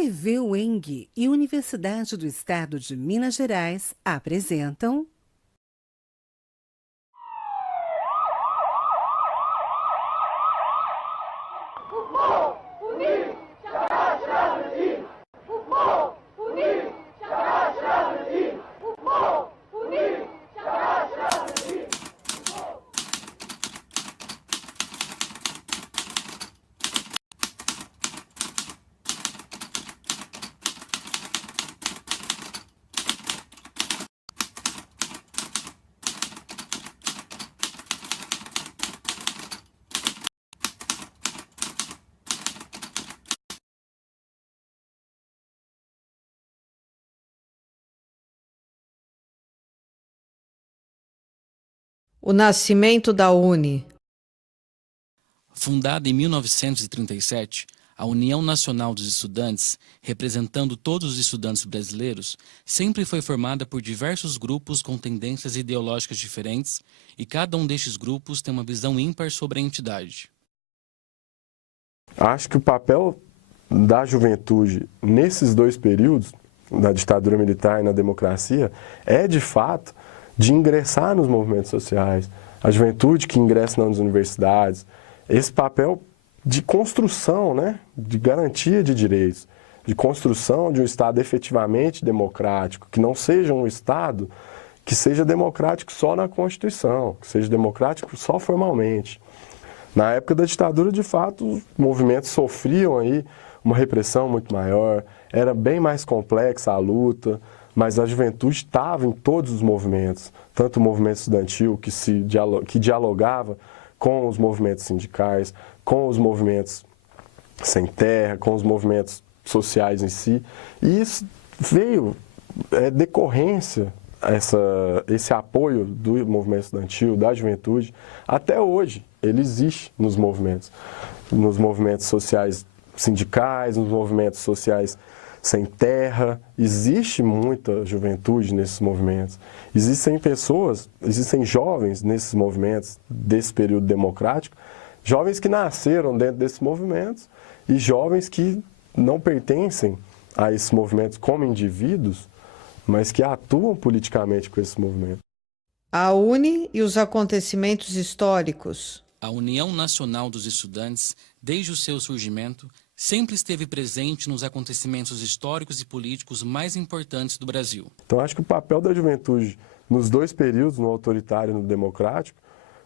TV UENG e Universidade do Estado de Minas Gerais apresentam O nascimento da UNE. Fundada em 1937, a União Nacional dos Estudantes, representando todos os estudantes brasileiros, sempre foi formada por diversos grupos com tendências ideológicas diferentes e cada um destes grupos tem uma visão ímpar sobre a entidade. Acho que o papel da juventude nesses dois períodos, na ditadura militar e na democracia, é de fato de ingressar nos movimentos sociais, a juventude que ingressa nas universidades, esse papel de construção, né, de garantia de direitos, de construção de um Estado efetivamente democrático, que não seja um Estado que seja democrático só na Constituição, que seja democrático só formalmente. Na época da ditadura, de fato, os movimentos sofriam aí uma repressão muito maior, era bem mais complexa a luta, mas a juventude estava em todos os movimentos, tanto o movimento estudantil que dialogava com os movimentos sindicais, com os movimentos sem terra, com os movimentos sociais em si, e isso veio decorrência, esse apoio do movimento estudantil, da juventude, até hoje ele existe nos movimentos sociais sindicais, nos movimentos sociais sem terra, existe muita juventude nesses movimentos. Existem pessoas, existem jovens nesses movimentos desse período democrático, jovens que nasceram dentro desses movimentos e jovens que não pertencem a esses movimentos como indivíduos, mas que atuam politicamente com esses movimentos. A UNE e os acontecimentos históricos. A União Nacional dos Estudantes, desde o seu surgimento, sempre esteve presente nos acontecimentos históricos e políticos mais importantes do Brasil. Então, acho que o papel da juventude nos dois períodos, no autoritário e no democrático,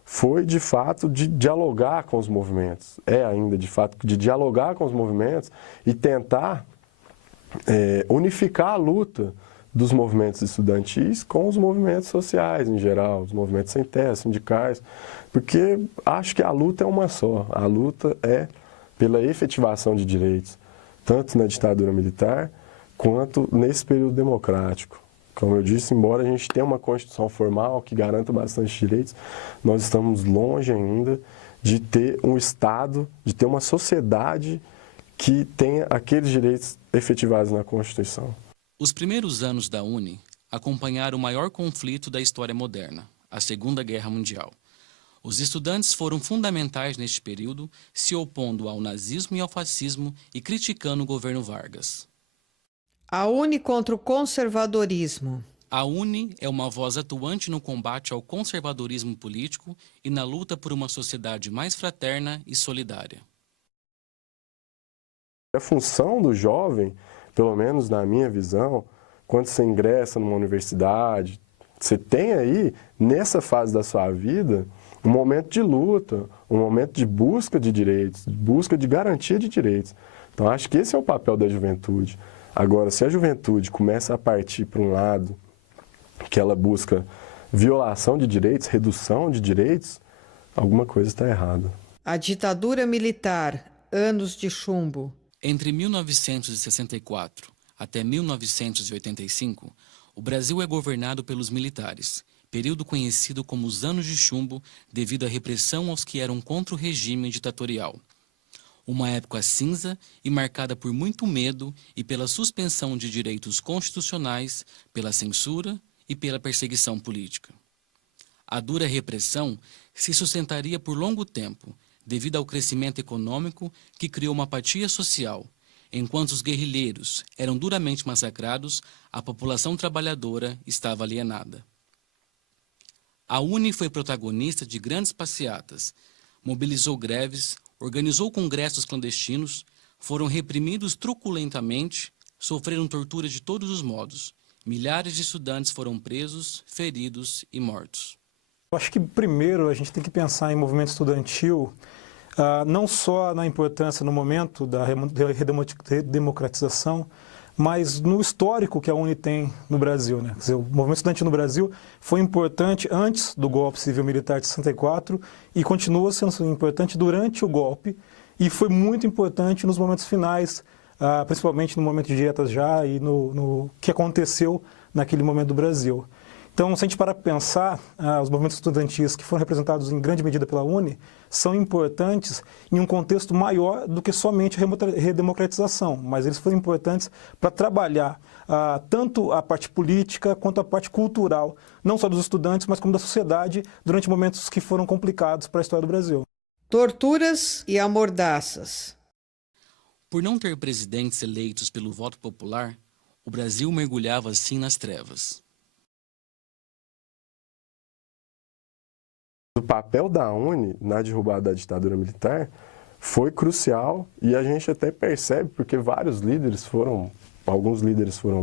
foi, de fato, de dialogar com os movimentos. É ainda, de fato, de dialogar com os movimentos e tentar unificar a luta dos movimentos estudantis com os movimentos sociais, em geral, os movimentos sem terra, sindicais, porque acho que a luta é uma só. A luta é pela efetivação de direitos, tanto na ditadura militar, quanto nesse período democrático. Como eu disse, embora a gente tenha uma Constituição formal que garanta bastante direitos, nós estamos longe ainda de ter um Estado, de ter uma sociedade que tenha aqueles direitos efetivados na Constituição. Os primeiros anos da UNE acompanharam o maior conflito da história moderna, a Segunda Guerra Mundial. Os estudantes foram fundamentais neste período, se opondo ao nazismo e ao fascismo e criticando o governo Vargas. A UNE contra o conservadorismo. A UNE é uma voz atuante no combate ao conservadorismo político e na luta por uma sociedade mais fraterna e solidária. A função do jovem, pelo menos na minha visão, quando você ingressa numa universidade, você tem aí, nessa fase da sua vida, um momento de luta, um momento de busca de direitos, busca de garantia de direitos. Então, acho que esse é o papel da juventude. Agora, se a juventude começa a partir para um lado que ela busca violação de direitos, redução de direitos, alguma coisa está errada. A ditadura militar, anos de chumbo. Entre 1964 até 1985, o Brasil é governado pelos militares, período conhecido como os Anos de Chumbo devido à repressão aos que eram contra o regime ditatorial. Uma época cinza e marcada por muito medo e pela suspensão de direitos constitucionais, pela censura e pela perseguição política. A dura repressão se sustentaria por longo tempo, devido ao crescimento econômico que criou uma apatia social, Enquanto os guerrilheiros eram duramente massacrados, a população trabalhadora estava alienada. A UNE foi protagonista de grandes passeatas, mobilizou greves, organizou congressos clandestinos, foram reprimidos truculentamente, sofreram tortura de todos os modos. Milhares de estudantes foram presos, feridos e mortos. Eu acho que primeiro a gente tem que pensar em movimento estudantil, não só na importância no momento da redemocratização, mas no histórico que a UNE tem no Brasil, né? Quer dizer, o movimento estudantil no Brasil foi importante antes do golpe civil-militar de 64 e continua sendo importante durante o golpe e foi muito importante nos momentos finais, principalmente no momento de dietas já e no que aconteceu naquele momento do Brasil. Então, se a gente parar para pensar, os movimentos estudantis que foram representados em grande medida pela UNE são importantes em um contexto maior do que somente a redemocratização, mas eles foram importantes para trabalhar tanto a parte política quanto a parte cultural, não só dos estudantes, mas como da sociedade, durante momentos que foram complicados para a história do Brasil. Torturas e amordaças. Por não ter presidentes eleitos pelo voto popular, o Brasil mergulhava assim nas trevas. O papel da UNE na derrubada da ditadura militar foi crucial e a gente até percebe porque alguns líderes foram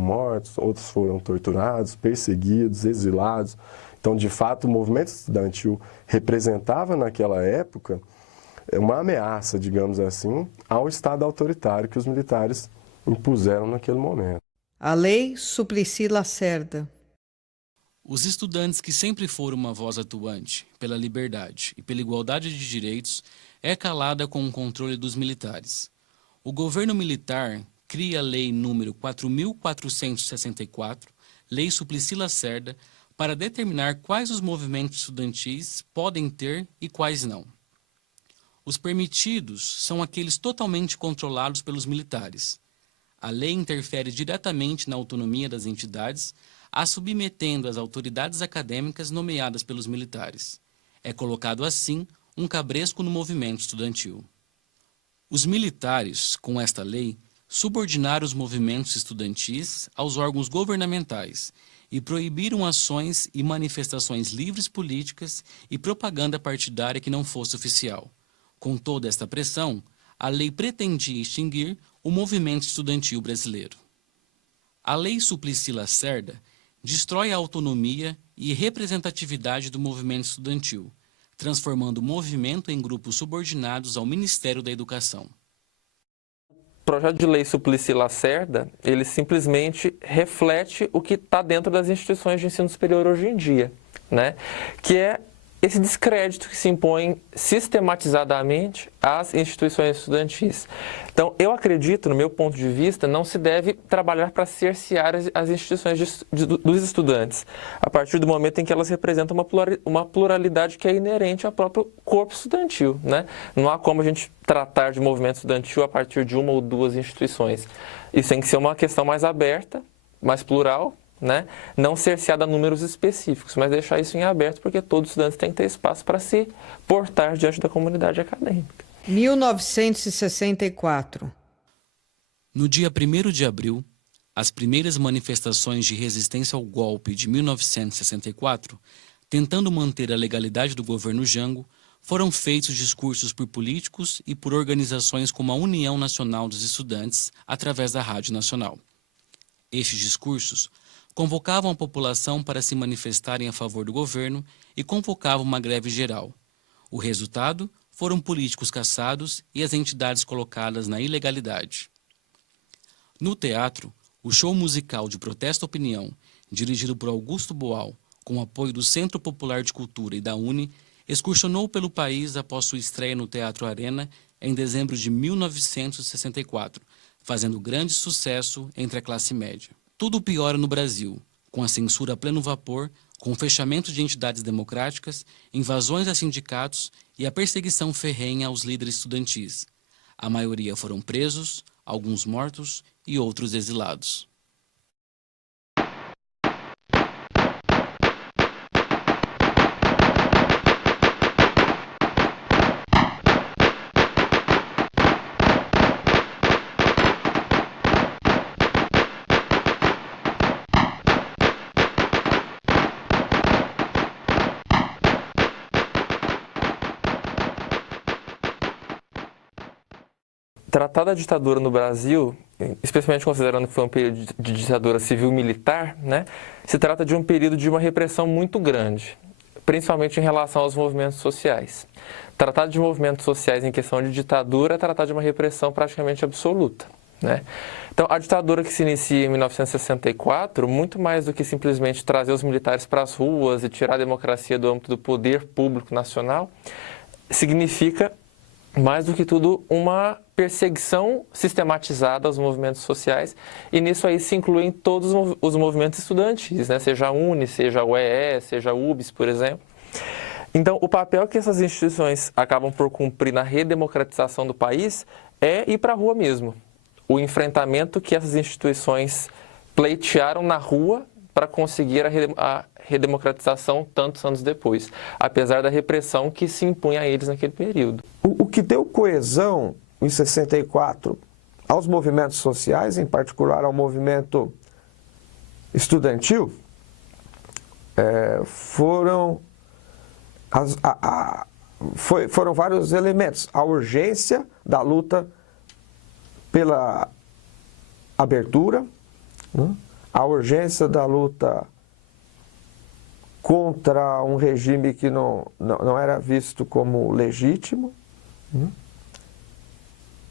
mortos, outros foram torturados, perseguidos, exilados. Então, de fato, o movimento estudantil representava naquela época uma ameaça, digamos assim, ao Estado autoritário que os militares impuseram naquele momento. A Lei Suplicy Lacerda. Os estudantes que sempre foram uma voz atuante pela liberdade e pela igualdade de direitos é calada com o controle dos militares. O governo militar cria a Lei número 4.464, Lei Suplicy Lacerda, para determinar quais os movimentos estudantis podem ter e quais não. Os permitidos são aqueles totalmente controlados pelos militares. A lei interfere diretamente na autonomia das entidades, a submetendo as autoridades acadêmicas nomeadas pelos militares. É colocado assim um cabresco no movimento estudantil. Os militares, com esta lei, subordinaram os movimentos estudantis aos órgãos governamentais e proibiram ações e manifestações livres políticas e propaganda partidária que não fosse oficial. Com toda esta pressão, a lei pretendia extinguir o movimento estudantil brasileiro. A Lei Suplicy Lacerda destrói a autonomia e representatividade do movimento estudantil, transformando o movimento em grupos subordinados ao Ministério da Educação. O projeto de lei Suplicy Lacerda, ele simplesmente reflete o que está dentro das instituições de ensino superior hoje em dia, né? Que é esse descrédito que se impõe sistematizadamente às instituições estudantis. Então, eu acredito, no meu ponto de vista, não se deve trabalhar para cercear as instituições dos estudantes, a partir do momento em que elas representam uma pluralidade que é inerente ao próprio corpo estudantil, né? Não há como a gente tratar de movimento estudantil a partir de uma ou duas instituições. Isso tem que ser uma questão mais aberta, mais plural, né? Não cerceada a números específicos, mas deixar isso em aberto, porque todos os estudantes têm que ter espaço para se portar diante da comunidade acadêmica. 1964. No dia 1º de abril, as primeiras manifestações de resistência ao golpe de 1964, tentando manter a legalidade do governo Jango, foram feitos discursos por políticos e por organizações como a União Nacional dos Estudantes, através da Rádio Nacional. Estes discursos convocavam a população para se manifestarem a favor do governo e convocavam uma greve geral. O resultado foram políticos caçados e as entidades colocadas na ilegalidade. No teatro, o show musical de protesto à opinião, dirigido por Augusto Boal, com apoio do Centro Popular de Cultura e da UNE, excursionou pelo país após sua estreia no Teatro Arena em dezembro de 1964, fazendo grande sucesso entre a classe média. Tudo piora no Brasil, com a censura a pleno vapor, com o fechamento de entidades democráticas, invasões a sindicatos e a perseguição ferrenha aos líderes estudantis. A maioria foram presos, alguns mortos e outros exilados. tratar da ditadura no Brasil, especialmente considerando que foi um período de ditadura civil-militar, né, se trata de um período de uma repressão muito grande, principalmente em relação aos movimentos sociais. Tratar de movimentos sociais em questão de ditadura é tratar de uma repressão praticamente absoluta, né? Então, a ditadura que se inicia em 1964, muito mais do que simplesmente trazer os militares para as ruas e tirar a democracia do âmbito do poder público nacional, significa, mais do que tudo, uma perseguição sistematizada aos movimentos sociais, e nisso aí se incluem todos os movimentos estudantis, né? Seja a UNE, seja a UEE, seja a UBS, por exemplo. Então, o papel que essas instituições acabam por cumprir na redemocratização do país é ir para a rua mesmo. O enfrentamento que essas instituições pleitearam na rua para conseguir a redemocratização tantos anos depois, apesar da repressão que se impunha a eles naquele período. O que deu coesão em 64 aos movimentos sociais, em particular ao movimento estudantil, foram vários elementos. A urgência da luta pela abertura, né? A urgência da luta contra um regime que não era visto como legítimo, né?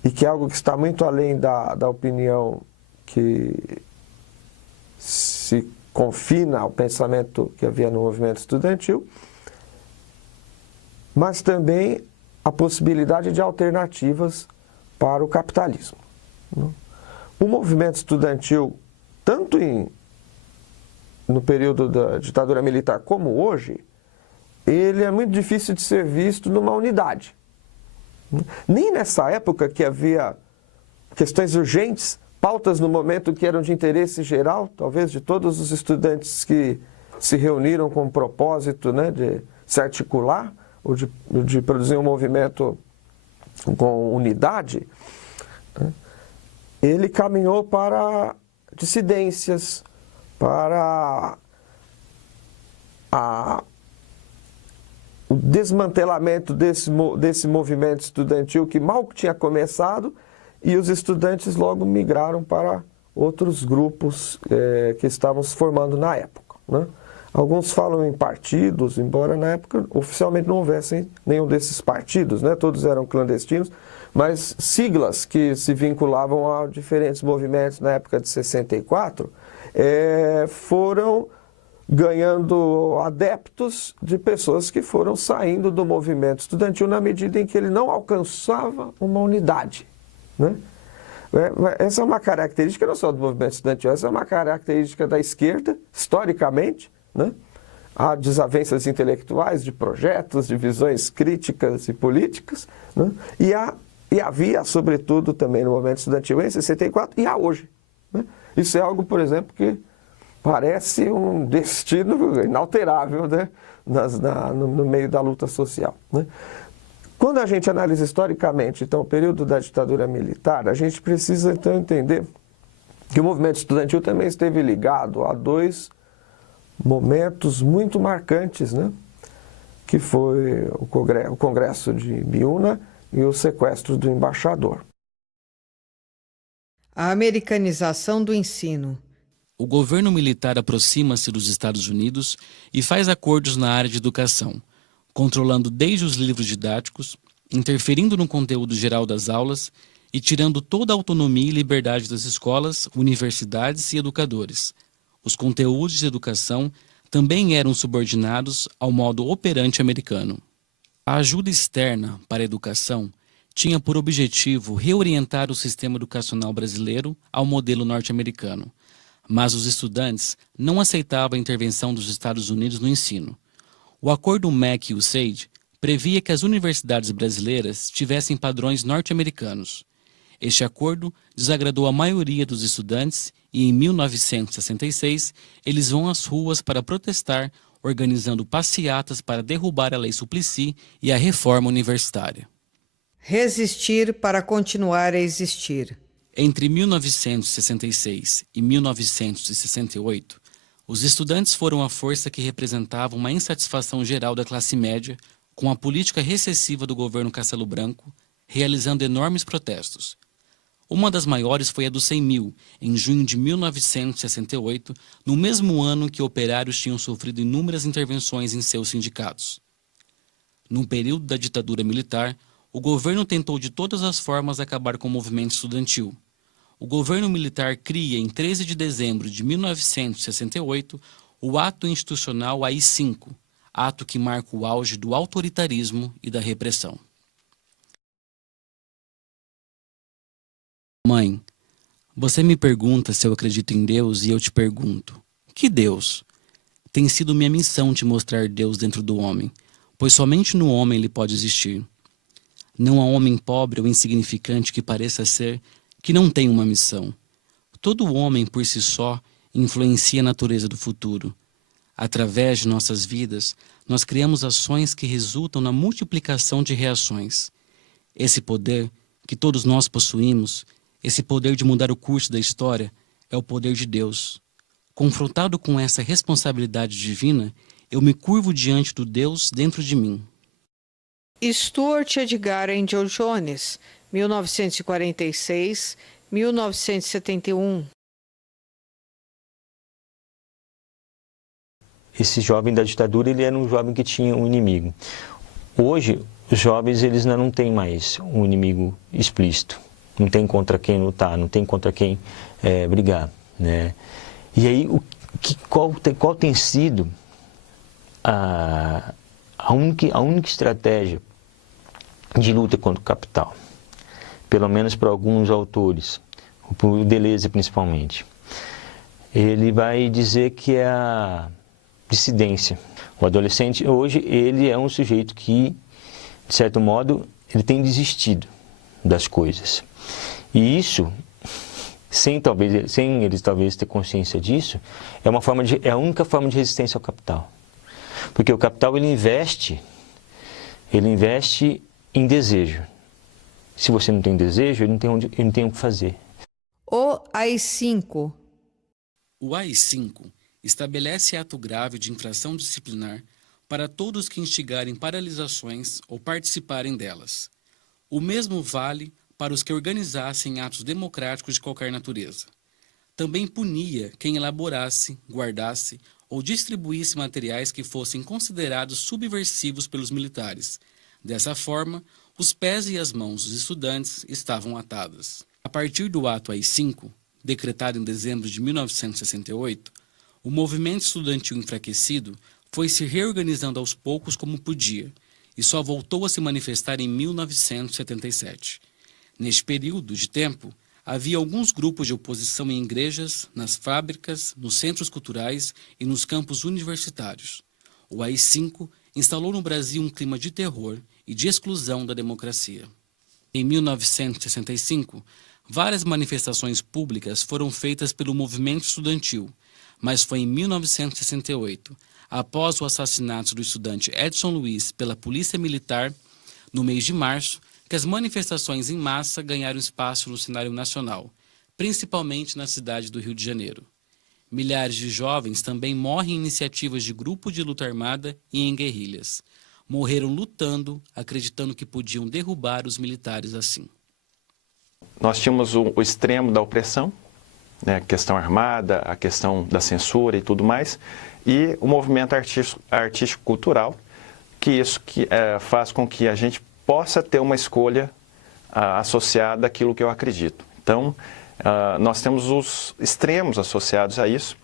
E que é algo que está muito além da opinião que se confina ao pensamento que havia no movimento estudantil, mas também a possibilidade de alternativas para o capitalismo. O movimento estudantil, tanto no período da ditadura militar como hoje, ele é muito difícil de ser visto numa unidade. Nem nessa época que havia questões urgentes, pautas no momento que eram de interesse geral, talvez de todos os estudantes que se reuniram com o propósito, né, de se articular, ou de produzir um movimento com unidade, né, ele caminhou para dissidências, para o desmantelamento desse movimento estudantil que mal tinha começado, e os estudantes logo migraram para outros grupos que estavam se formando na época, né? Alguns falam em partidos, embora na época oficialmente não houvessem nenhum desses partidos, né? Todos eram clandestinos, mas siglas que se vinculavam a diferentes movimentos na época de 64 foram ganhando adeptos de pessoas que foram saindo do movimento estudantil na medida em que ele não alcançava uma unidade, né? Essa é uma característica não só do movimento estudantil, essa é uma característica da esquerda, historicamente, né? Há desavenças intelectuais, de projetos, de visões críticas e políticas, né? E havia, sobretudo, também no movimento estudantil em 64 e há hoje, né? Isso é algo, por exemplo, que parece um destino inalterável, né? No meio da luta social, né? Quando a gente analisa historicamente, então, o período da ditadura militar, a gente precisa, então, entender que o movimento estudantil também esteve ligado a dois momentos muito marcantes, né? Que foi o Congresso de Biúna e o sequestro do embaixador. A americanização do ensino. O governo militar aproxima-se dos Estados Unidos e faz acordos na área de educação, controlando desde os livros didáticos, interferindo no conteúdo geral das aulas e tirando toda a autonomia e liberdade das escolas, universidades e educadores. Os conteúdos de educação também eram subordinados ao modo operante americano. A ajuda externa para a educação tinha por objetivo reorientar o sistema educacional brasileiro ao modelo norte-americano, mas os estudantes não aceitavam a intervenção dos Estados Unidos no ensino. O acordo MEC-USAID previa que as universidades brasileiras tivessem padrões norte-americanos. Este acordo desagradou a maioria dos estudantes e, em 1966, eles vão às ruas para protestar, organizando passeatas para derrubar a Lei Suplicy e a reforma universitária. Resistir para continuar a existir. Entre 1966 e 1968, os estudantes foram a força que representava uma insatisfação geral da classe média com a política recessiva do governo Castelo Branco, realizando enormes protestos. Uma das maiores foi a dos 100 mil, em junho de 1968, no mesmo ano que operários tinham sofrido inúmeras intervenções em seus sindicatos. No período da ditadura militar, o governo tentou de todas as formas acabar com o movimento estudantil. O governo militar cria, em 13 de dezembro de 1968, o Ato Institucional AI-5, ato que marca o auge do autoritarismo e da repressão. Mãe, você me pergunta se eu acredito em Deus e eu te pergunto, que Deus? Tem sido minha missão te mostrar Deus dentro do homem, pois somente no homem ele pode existir. Não há homem pobre ou insignificante que pareça ser, que não tem uma missão. Todo homem por si só influencia a natureza do futuro. Através de nossas vidas, nós criamos ações que resultam na multiplicação de reações. Esse poder que todos nós possuímos, esse poder de mudar o curso da história, é o poder de Deus. Confrontado com essa responsabilidade divina, eu me curvo diante do Deus dentro de mim. Stuart Edgar Angel Jones, 1946-1971. Esse jovem da ditadura, ele era um jovem que tinha um inimigo. Hoje, os jovens, eles não têm mais um inimigo explícito. Não tem contra quem lutar, não tem contra quem brigar, né? E aí, qual tem sido a única estratégia de luta contra o capital? Pelo menos para alguns autores, o Deleuze principalmente. Ele vai dizer que é a dissidência. O adolescente, hoje, ele é um sujeito que, de certo modo, ele tem desistido das coisas. E isso, sem eles talvez ter consciência disso, é a única forma de resistência ao capital. Porque o capital, ele investe em desejo. Se você não tem desejo, ele não tem o que fazer. O AI-5. O AI-5 estabelece ato grave de infração disciplinar para todos que instigarem paralisações ou participarem delas. O mesmo vale para os que organizassem atos democráticos de qualquer natureza. Também punia quem elaborasse, guardasse ou distribuísse materiais que fossem considerados subversivos pelos militares. Dessa forma, os pés e as mãos dos estudantes estavam atadas. A partir do ato AI-5, decretado em dezembro de 1968, o movimento estudantil enfraquecido foi se reorganizando aos poucos como podia e só voltou a se manifestar em 1977. Neste período de tempo, havia alguns grupos de oposição em igrejas, nas fábricas, nos centros culturais e nos campos universitários. O AI-5 instalou no Brasil um clima de terror e de exclusão da democracia. Em 1965, várias manifestações públicas foram feitas pelo movimento estudantil, mas foi em 1968, após o assassinato do estudante Edson Luiz pela Polícia Militar, no mês de março, que as manifestações em massa ganharam espaço no cenário nacional, principalmente na cidade do Rio de Janeiro. Milhares de jovens também morrem em iniciativas de grupos de luta armada e em guerrilhas. Morreram lutando, acreditando que podiam derrubar os militares assim. Nós tínhamos o extremo da opressão, né, a questão armada, a questão da censura e tudo mais, e o movimento artístico-cultural, que faz com que a gente possa ter uma escolha associada àquilo que eu acredito. Então, nós temos os extremos associados a isso,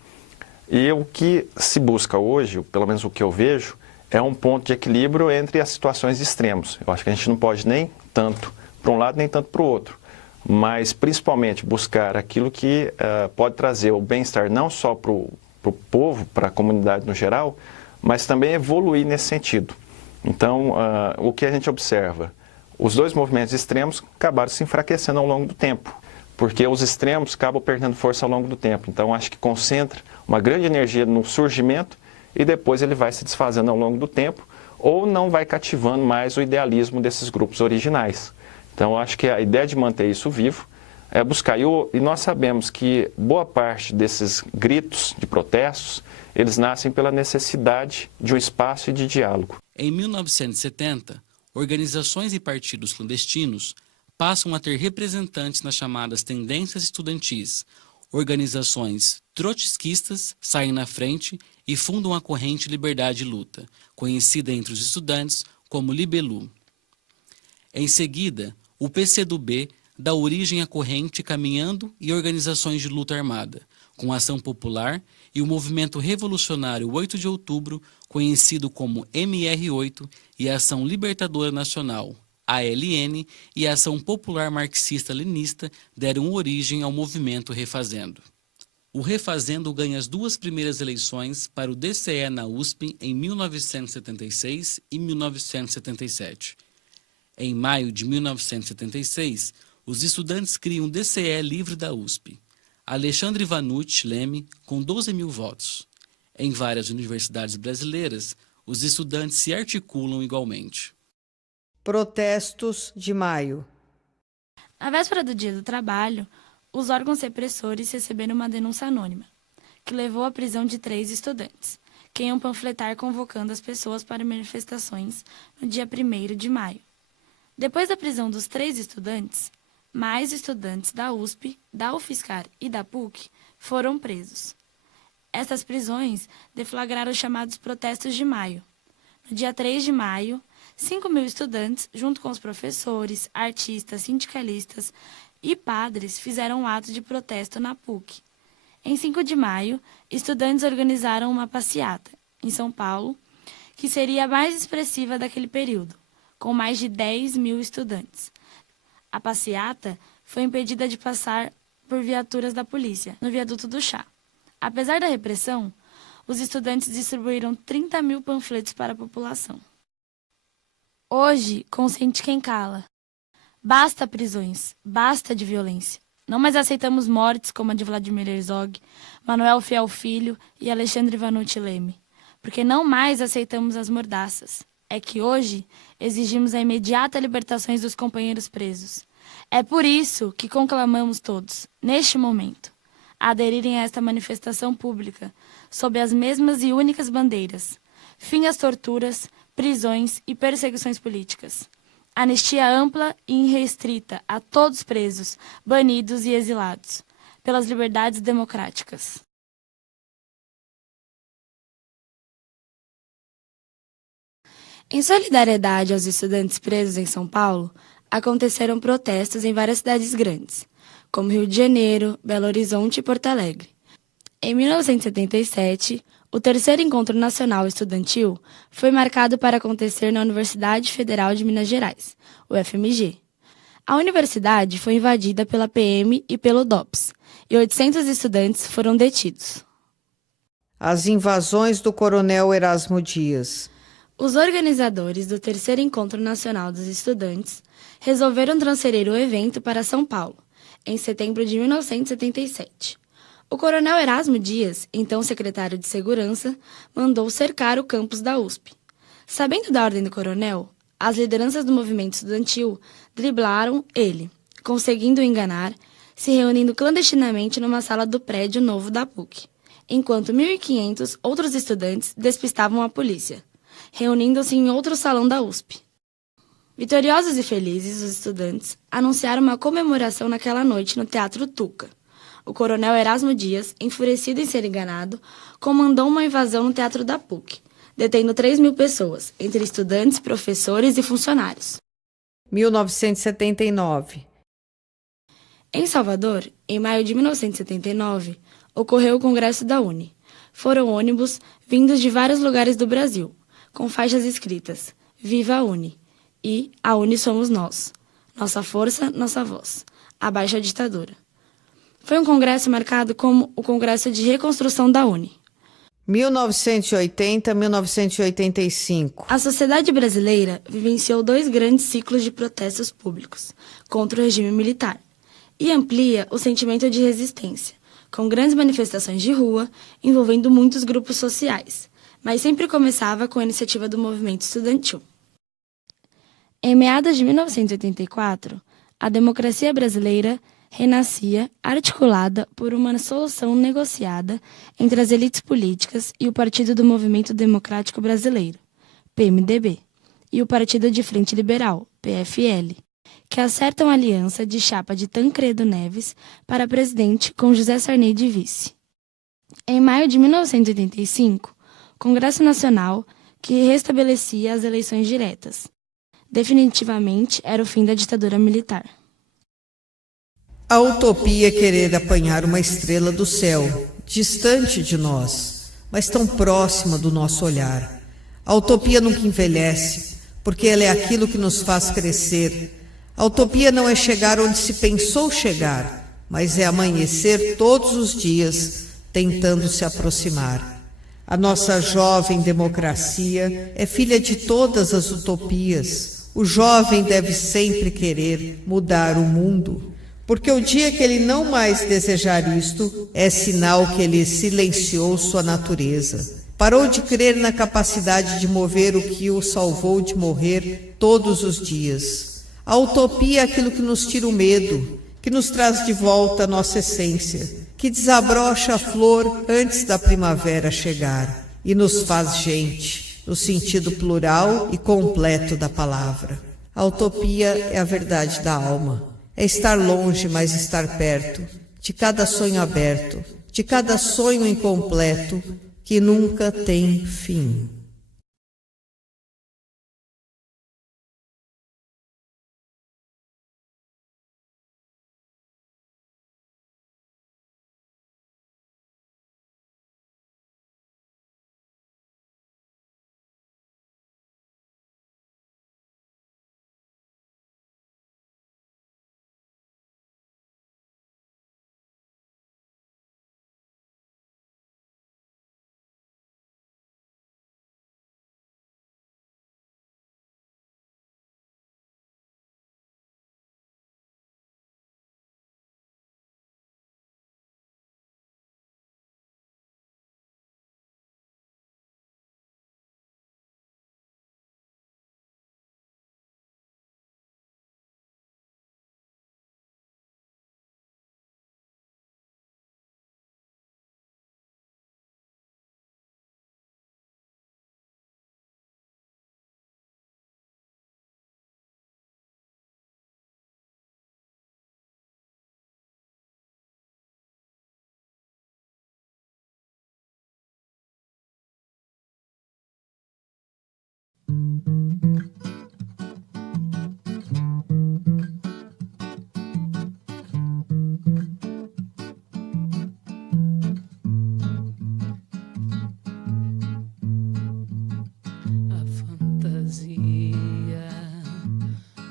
e o que se busca hoje, pelo menos o que eu vejo, é um ponto de equilíbrio entre as situações de extremos. Eu acho que a gente não pode nem tanto para um lado, nem tanto para o outro, mas principalmente buscar aquilo que pode trazer o bem-estar não só para o povo, para a comunidade no geral, mas também evoluir nesse sentido. Então, o que a gente observa? Os dois movimentos extremos acabaram se enfraquecendo ao longo do tempo, porque os extremos acabam perdendo força ao longo do tempo. Então, acho que concentra uma grande energia no surgimento e depois ele vai se desfazendo ao longo do tempo ou não vai cativando mais o idealismo desses grupos originais. Então, acho que a ideia de manter isso vivo é buscar. E nós sabemos que boa parte desses gritos de protestos, eles nascem pela necessidade de um espaço e de diálogo. Em 1970, organizações e partidos clandestinos passam a ter representantes nas chamadas tendências estudantis. Organizações trotskistas saem na frente e fundam a corrente Liberdade e Luta, conhecida entre os estudantes como Libelu. Em seguida, o PCdoB dá origem à corrente Caminhando e organizações de luta armada, com Ação Popular e o movimento revolucionário 8 de Outubro, conhecido como MR8, e a Ação Libertadora Nacional, ALN, e a Ação Popular Marxista-Leninista deram origem ao movimento Refazendo. O Refazendo ganha as duas primeiras eleições para o DCE na USP em 1976 e 1977. Em maio de 1976, os estudantes criam o DCE livre da USP. Alexandre Vanucci Leme, com 12 mil votos. Em várias universidades brasileiras, os estudantes se articulam igualmente. Protestos de maio. Na véspera do Dia do Trabalho, os órgãos repressores receberam uma denúncia anônima, que levou à prisão de 3 estudantes, que iam panfletar convocando as pessoas para manifestações no dia 1º de maio. Depois da prisão dos 3 estudantes, mais estudantes da USP, da UFSCar e da PUC foram presos. Essas prisões deflagraram os chamados protestos de maio. No dia 3 de maio, 5.000 estudantes, junto com os professores, artistas, sindicalistas e padres, fizeram um ato de protesto na PUC. Em 5 de maio, estudantes organizaram uma passeata, em São Paulo, que seria a mais expressiva daquele período, com mais de 10.000 estudantes. A passeata foi impedida de passar por viaturas da polícia, no viaduto do Chá. Apesar da repressão, os estudantes distribuíram 30.000 panfletos para a população. Hoje, consente quem cala. Basta prisões, basta de violência. Não mais aceitamos mortes como a de Vladimir Herzog, Manuel Fiel Filho e Alexandre Vanucci Leme, porque não mais aceitamos as mordaças. É que hoje exigimos a imediata libertação dos companheiros presos. É por isso que conclamamos todos, neste momento, a aderirem a esta manifestação pública, sob as mesmas e únicas bandeiras: fim às torturas, prisões e perseguições políticas. Anistia ampla e irrestrita a todos presos, banidos e exilados, pelas liberdades democráticas. Em solidariedade aos estudantes presos em São Paulo, aconteceram protestos em várias cidades grandes, como Rio de Janeiro, Belo Horizonte e Porto Alegre. Em 1977, o terceiro Encontro Nacional Estudantil foi marcado para acontecer na Universidade Federal de Minas Gerais, UFMG. A universidade foi invadida pela PM e pelo DOPS, e 800 estudantes foram detidos. As invasões do Coronel Erasmo Dias. Os organizadores do terceiro Encontro Nacional dos Estudantes resolveram transferir o evento para São Paulo, em setembro de 1977. O coronel Erasmo Dias, então secretário de Segurança, mandou cercar o campus da USP. Sabendo da ordem do coronel, as lideranças do movimento estudantil driblaram ele, conseguindo o enganar, se reunindo clandestinamente numa sala do prédio novo da PUC, enquanto 1.500 outros estudantes despistavam a polícia, reunindo-se em outro salão da USP. Vitoriosos e felizes, os estudantes anunciaram uma comemoração naquela noite no Teatro Tuca. O coronel Erasmo Dias, enfurecido em ser enganado, comandou uma invasão no Teatro da PUC, detendo 3.000 pessoas, entre estudantes, professores e funcionários. 1979. Em Salvador, em maio de 1979, ocorreu o Congresso da UNE. Foram ônibus vindos de vários lugares do Brasil, com faixas escritas "Viva a UNE" e "A UNE somos nós. Nossa força, nossa voz. Abaixo a ditadura". Foi um congresso marcado como o Congresso de Reconstrução da UNE. 1980-1985. A sociedade brasileira vivenciou 2 grandes ciclos de protestos públicos contra o regime militar e amplia o sentimento de resistência, com grandes manifestações de rua envolvendo muitos grupos sociais, mas sempre começava com a iniciativa do movimento estudantil. Em meados de 1984, a democracia brasileira renascia articulada por uma solução negociada entre as elites políticas e o Partido do Movimento Democrático Brasileiro, PMDB, e o Partido de Frente Liberal, PFL, que acertam a aliança de chapa de Tancredo Neves para presidente com José Sarney de vice. Em maio de 1985, Congresso Nacional que restabelecia as eleições diretas. Definitivamente era o fim da ditadura militar. A utopia é querer apanhar uma estrela do céu, distante de nós, mas tão próxima do nosso olhar. A utopia nunca envelhece, porque ela é aquilo que nos faz crescer. A utopia não é chegar onde se pensou chegar, mas é amanhecer todos os dias, tentando se aproximar. A nossa jovem democracia é filha de todas as utopias. O jovem deve sempre querer mudar o mundo, porque o dia que ele não mais desejar isto, é sinal que ele silenciou sua natureza. Parou de crer na capacidade de mover o que o salvou de morrer todos os dias. A utopia é aquilo que nos tira o medo, que nos traz de volta a nossa essência, que desabrocha a flor antes da primavera chegar e nos faz gente, no sentido plural e completo da palavra. A utopia é a verdade da alma, é estar longe, mas estar perto, de cada sonho aberto, de cada sonho incompleto, que nunca tem fim.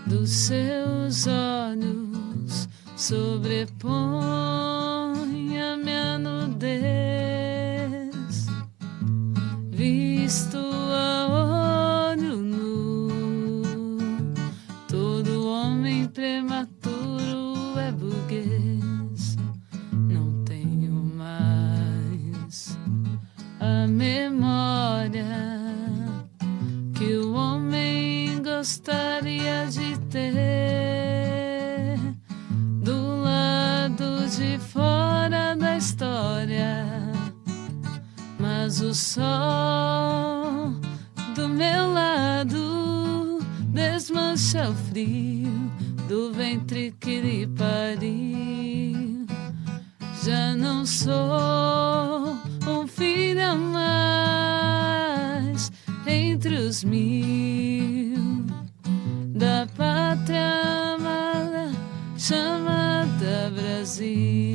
Dos seus olhos sobrepõe a minha nudez, visto a olho nu. Todo homem prematuro é burguês. Não tenho mais a memória que o homem gostaria de ter do lado de fora da história. Mas o sol do meu lado desmancha o frio do ventre que lhe pariu. Já não sou um filho a mais entre os mil da pátria amada chamada Brasil.